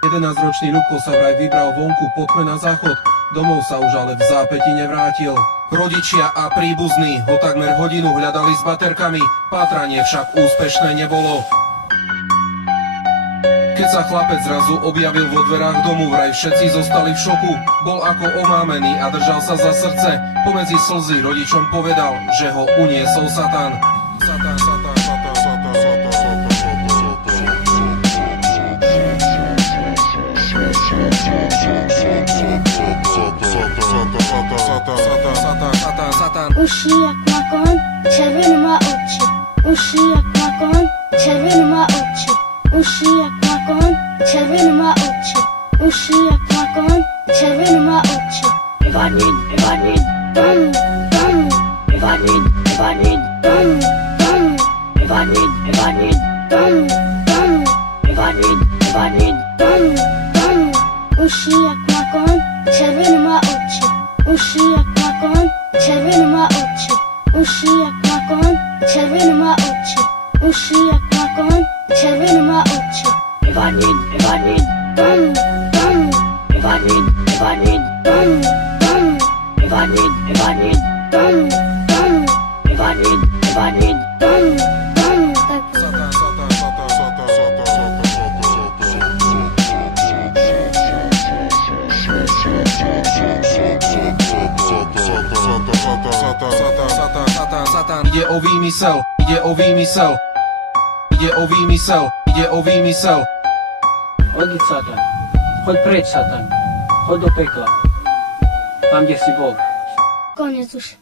11-ročný Ľubko sa vraj vybral vonku po tme na záchod. Domov sa už ale v zápäti nevrátil. Rodičia a príbuzní ho takmer hodinu hľadali s baterkami, pátranie však úspešné nebolo. Keď sa chlapec zrazu objavil vo dverách domu, vraj všetci zostali v šoku. Bol ako omámený a držal sa za srdce. Pomedzi slzy rodičom povedal, že ho uniesol Satan. Satan, Satan, Satan, Satan, Satan, Satan. Uši jak makon, červený má oči. Uši jak makon, červený má oči. Uši jak makon, červený má oči. Uši jak makon, červený má oči. Vyvadnit, vyvadnit, tom, tom. Vyvadnit, vyvadnit, tom, tom. Vyvadnit, vyvadnit, tom, tom. Vyvadnit, vyvadnit, tom, tom. Uši jak makon, červený má oči. Uši jak makon, červený má oči. Uši jak makon, červený má oči. Uši jak makon, červený má oči. Vyvadnit, vyvadnit, tom, tom. Vyvadnit, vyvadnit, tom, tom. Vyvadnit, vyvadnit, tom, tom. Vyvadnit, vyvadnit, tom, tom. Satan, Satan, Satan, Satan, Satan, Satan. Ide o výmysel, ide o výmysel. Ide o výmysel, ide o výmysel. Odiď, Satan, choď preč, Satan, choď do pekla, tam, kde si bol. Konec už.